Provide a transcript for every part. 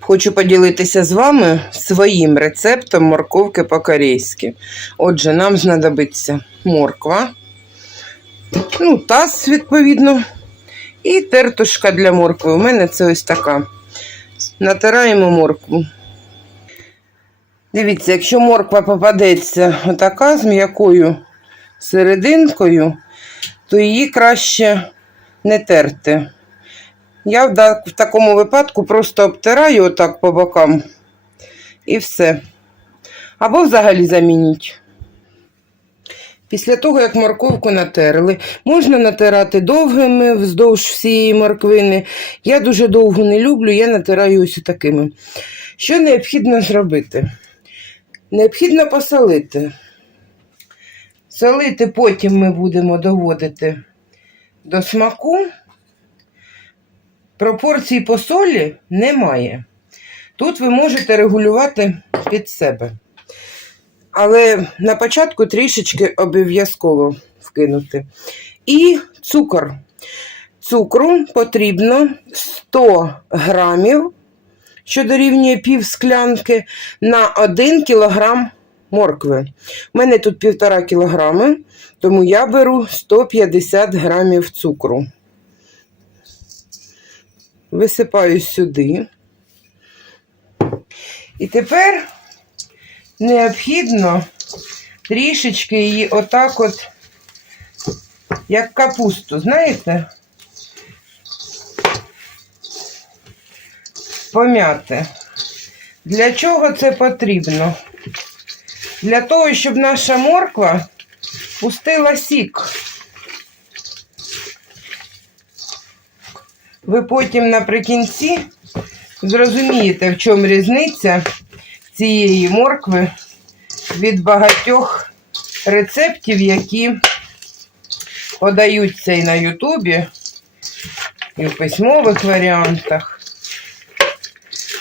Хочу поділитися з вами своїм рецептом морковки по-корейськи. Отже, нам знадобиться морква, ну, таз, відповідно, і тертушка для моркви. У мене це ось така. Натираємо моркву. Дивіться, якщо морква попадеться отака з м'якою серединкою, то її краще не терти. Я в такому випадку просто обтираю отак по бокам і все. Або взагалі замініть. Після того, як морковку натерли, можна натирати довгими вздовж всієї морквини. Я дуже довго не люблю, я натираю ось такими. Що необхідно зробити? Необхідно посолити. Солити потім ми будемо доводити до смаку. Пропорцій по солі немає. Тут ви можете регулювати під себе. Але на початку трішечки обов'язково вкинути. І цукор. Цукру потрібно 100 грамів, що дорівнює пів склянки, на 1 кілограм моркви. У мене тут півтора кілограми, тому я беру 150 грамів цукру висипаю сюди. І тепер необхідно трішечки її отак от, як капусту, знаєте, пом'яти. Для чого це потрібно? Для того, щоб наша морква пустила сік. ви потім наприкінці зрозумієте, в чому різниця цієї моркви від багатьох рецептів, які подаються і на Ютубі, і в письмових варіантах.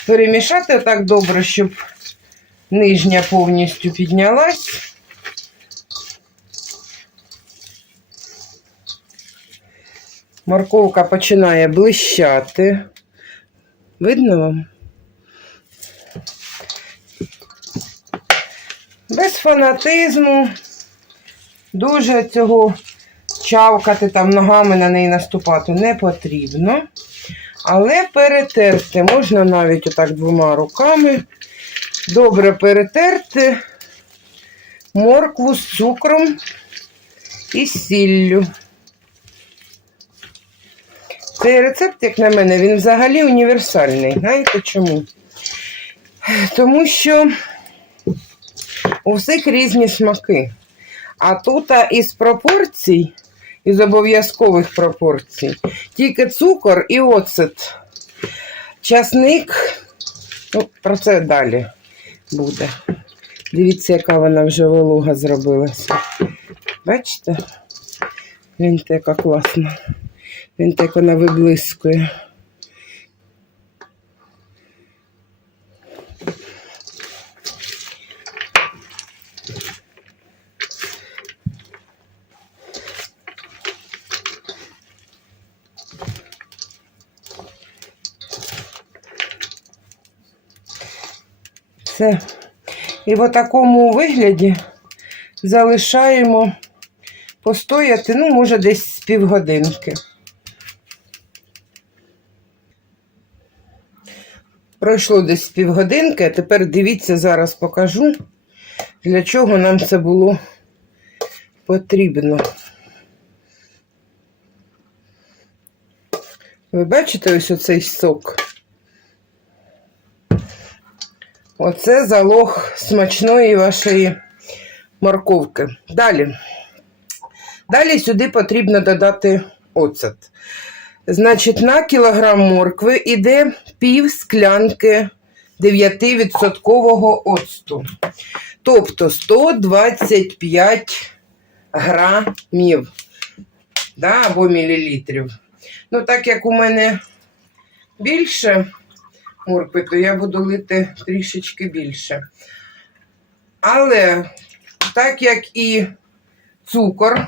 Перемішати так добре, щоб нижня повністю піднялась. Морковка починає блищати. Видно вам? Без фанатизму. Дуже цього чавкати там ногами на неї наступати не потрібно. Але перетерти можна навіть отак двома руками. Добре перетерти моркву з цукром і сіллю. Цей рецепт, як на мене, він взагалі універсальний. Знаєте чому? Тому що у всіх різні смаки. А тут із пропорцій, із обов'язкових пропорцій, тільки цукор і оцет. Часник, ну, про це далі буде. Дивіться, яка вона вже волога зробилася. Бачите? Він яка класна. Він так вона виблискує. Все. І в такому вигляді залишаємо постояти, ну, може, десь з півгодинки. Пройшло десь півгодинки, а тепер дивіться, зараз покажу, для чого нам це було потрібно. Ви бачите ось оцей сок? Оце залог смачної вашої морковки. Далі. Далі сюди потрібно додати оцет. Значить, на кілограм моркви йде пів склянки 9% оцту. Тобто 125 грамів да, або мілілітрів. Ну, так як у мене більше моркви, то я буду лити трішечки більше. Але так як і цукор,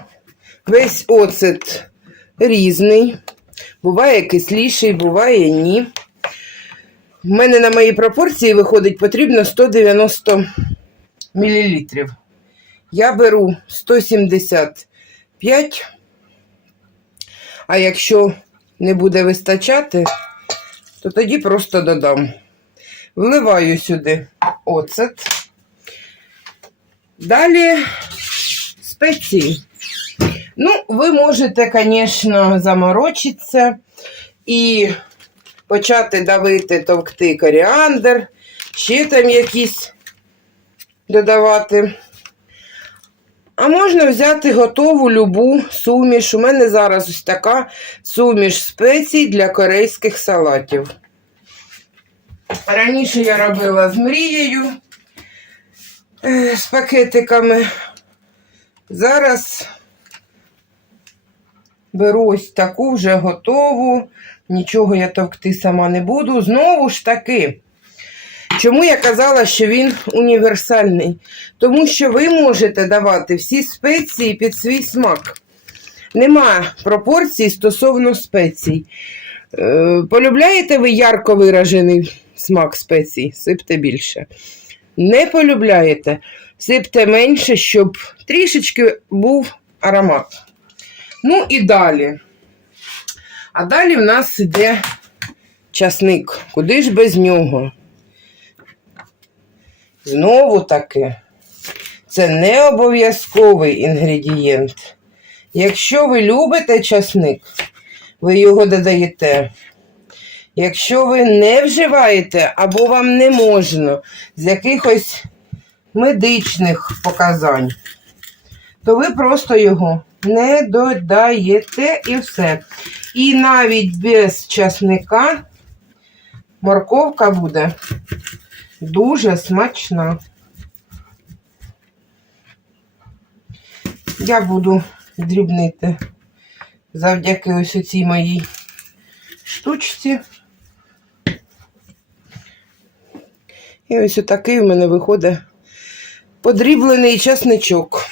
весь оцет різний, буває кисліший, буває ні. В мене на моїй пропорції виходить потрібно 190 мл. Я беру 175, а якщо не буде вистачати, то тоді просто додам. Вливаю сюди оцет. Далі спеції. Ну, ви можете, звісно, заморочитися і почати давити, товкти коріандр, ще там якісь додавати. А можна взяти готову любу суміш. У мене зараз ось така суміш спецій для корейських салатів. Раніше я робила з мрією, е, з пакетиками. Зараз беру ось таку вже готову. Нічого я товкти сама не буду. Знову ж таки, чому я казала, що він універсальний? Тому що ви можете давати всі спеції під свій смак. Нема пропорцій стосовно спецій. Е, полюбляєте ви ярко виражений смак спецій? Сипте більше. Не полюбляєте, сипте менше, щоб трішечки був аромат. Ну і далі. А далі в нас іде часник. Куди ж без нього? Знову таки, це не обов'язковий інгредієнт. Якщо ви любите часник, ви його додаєте. Якщо ви не вживаєте або вам не можна з якихось медичних показань, то ви просто його не додаєте і все. І навіть без часника морковка буде дуже смачна. Я буду дрібнити завдяки ось цій моїй штучці. І ось отакий у мене виходить подріблений часничок.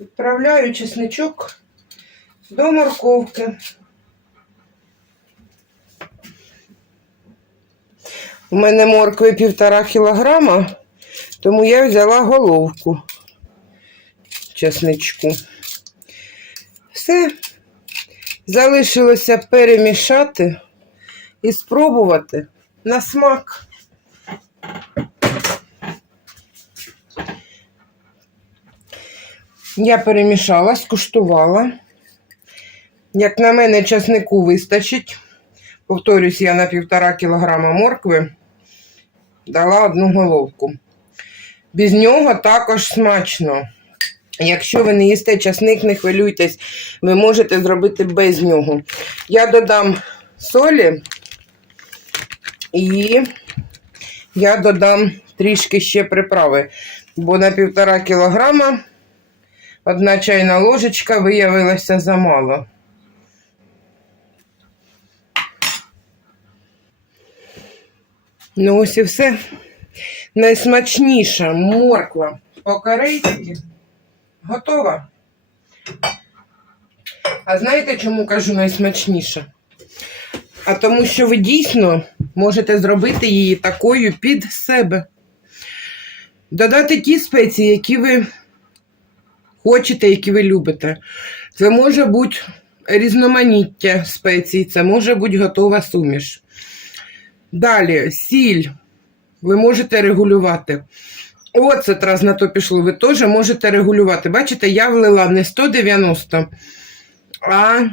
Відправляю чесничок до морковки. У мене моркви півтора кілограма, тому я взяла головку чесничку. Все. Залишилося перемішати і спробувати на смак. Я перемішала, скуштувала. Як на мене, часнику вистачить. Повторюсь, я на півтора кілограма моркви дала одну головку. Без нього також смачно. Якщо ви не їсте часник, не хвилюйтесь, ви можете зробити без нього. Я додам солі і я додам трішки ще приправи, бо на півтора кілограма одна чайна ложечка виявилася замало. Ну, ось і все. Найсмачніша морква по-корейськи готова. А знаєте, чому кажу найсмачніша? А тому, що ви дійсно можете зробити її такою під себе. Додати ті спеції, які ви хочете, які ви любите. Це може бути різноманіття спецій, це може бути готова суміш. Далі, сіль ви можете регулювати. Оцет, раз на то пішло, ви теж можете регулювати. Бачите, я влила не 190, а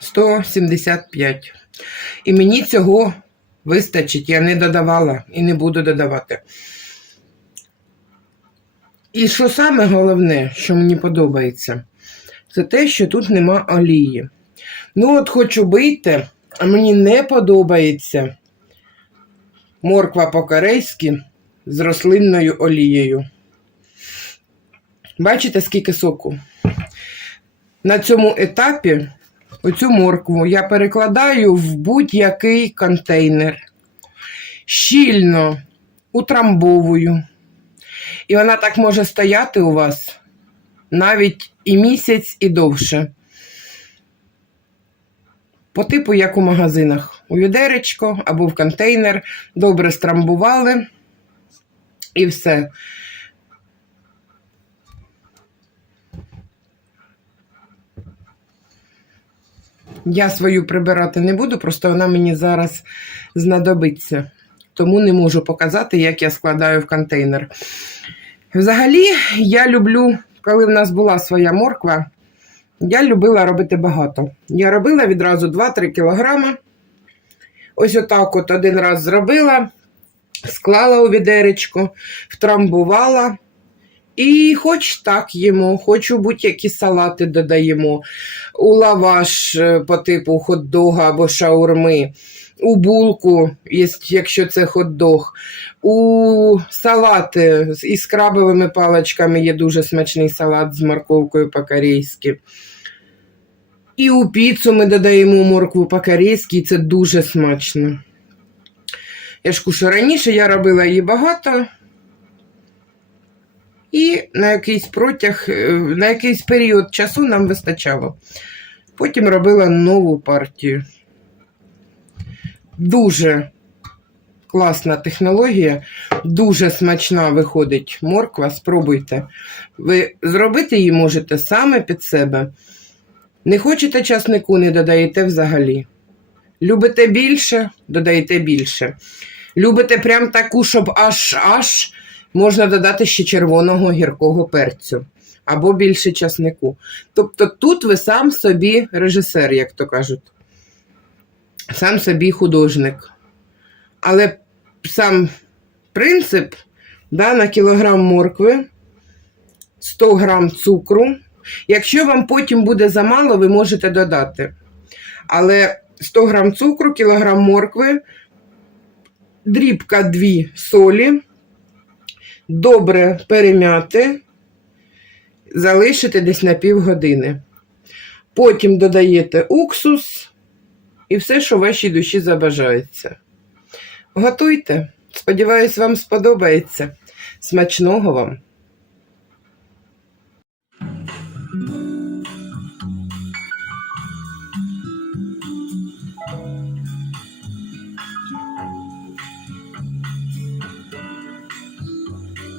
175. І мені цього вистачить, я не додавала і не буду додавати. І що саме головне, що мені подобається, це те, що тут нема олії. Ну, от хочу бити, а мені не подобається морква по-корейськи з рослинною олією. Бачите, скільки соку? на цьому етапі оцю моркву я перекладаю в будь-який контейнер. Щільно утрамбовую. І вона так може стояти у вас навіть і місяць, і довше. По типу, як у магазинах. У відеречко або в контейнер. Добре страмбували. І все. Я свою прибирати не буду, просто вона мені зараз знадобиться. Тому не можу показати, як я складаю в контейнер. Взагалі, я люблю, коли в нас була своя морква, я любила робити багато. Я робила відразу 2-3 кілограми. Ось отак от один раз зробила, склала у відеречко, втрамбувала. І хоч так їмо, хоч у будь-які салати додаємо, у лаваш е, по типу хот-дога або шаурми, у булку, якщо це хот-дог, у салати із крабовими паличками є дуже смачний салат з морковкою по-корейськи. І у піцу ми додаємо моркву по-корейськи, і це дуже смачно. Я ж кушу раніше, я робила її багато. І на якийсь протяг, е, на якийсь період часу нам вистачало. Потім робила нову партію. Дуже класна технологія, дуже смачна виходить морква. Спробуйте. Ви зробити її можете саме під себе. Не хочете часнику, не додаєте взагалі. Любите більше, додаєте більше. Любите прям таку, щоб аж аж можна додати ще червоного гіркого перцю або більше часнику. Тобто тут ви сам собі режисер, як то кажуть, сам собі художник. Але сам принцип да, на кілограм моркви, 100 грам цукру. Якщо вам потім буде замало, ви можете додати. Але 100 грам цукру, кілограм моркви, дрібка 2 солі, добре перем'яти, залишити десь на півгодини. Потім додаєте уксус і все, що вашій душі забажається. Готуйте. Сподіваюсь, вам сподобається. Смачного вам!